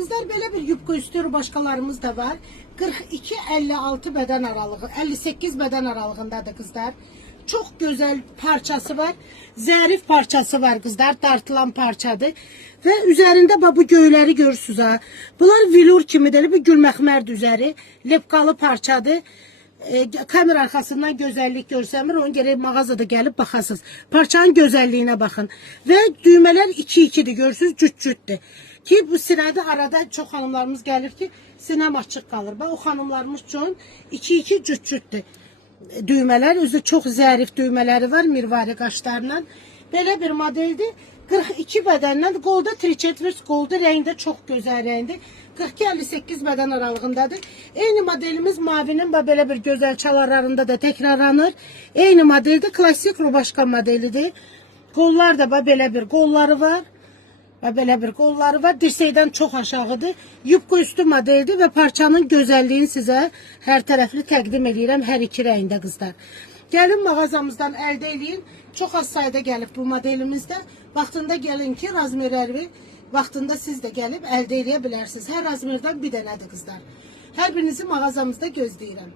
Kızlar böyle bir yubka üstü başkalarımız da var. 42-56 beden aralığı, 58 beden aralığındadır kızlar. Çok güzel parçası var. Zərif parçası var kızlar. Dartılan parçadır. Ve üzerinde bu göyleri görürsünüz ha. Bunlar vilur kimidir. Bir gül məxmərdir üzeri. Lepkalı parçadır. Kamera arkasından güzellik görsəmir. Onun gerek mağazada gelip baxasınız. Parçanın güzelliğine bakın. Ve düğmeler 2-2'dir. Görürsünüz cüt-cütdür. Ki bu sinədə arada çox xanımlarımız gəlir ki, sinəm açıq qalır. Bax, o xanımlarımız üçün 2-2 cüt-cütdür. Düğmeler, özü çok zərif düğmeleri var mirvari qaşlarla. Belə bir modeldir. 42 bədəndən, qolda 3/4 qolda, rəngdə çox gözəl rəngdir. 42-58 bədən aralığındadır. Eyni modelimiz mavinin belə bir gözəl çalarlarında da təkrarlanır. Eyni modeldir, klasik rubaşka modelidir. Qollar da belə bir qolları var. Ve belə bir qolları var. Dirsekdən çox aşağıdır. Yubka üstü modeldir ve parçanın gözəlliğini sizə hər tərəfli təqdim edirəm hər iki rəngdə qızlar. Gəlin mağazamızdan əldə eləyin. Çox az sayıda gəlib bu modelimizdə. Vaxtında gəlin ki, razmerləri vaxtında siz də gəlib əldə eləyə bilərsiniz. Hər razmerdən bir dənədir qızlar. Hər birinizi mağazamızda gözləyirəm.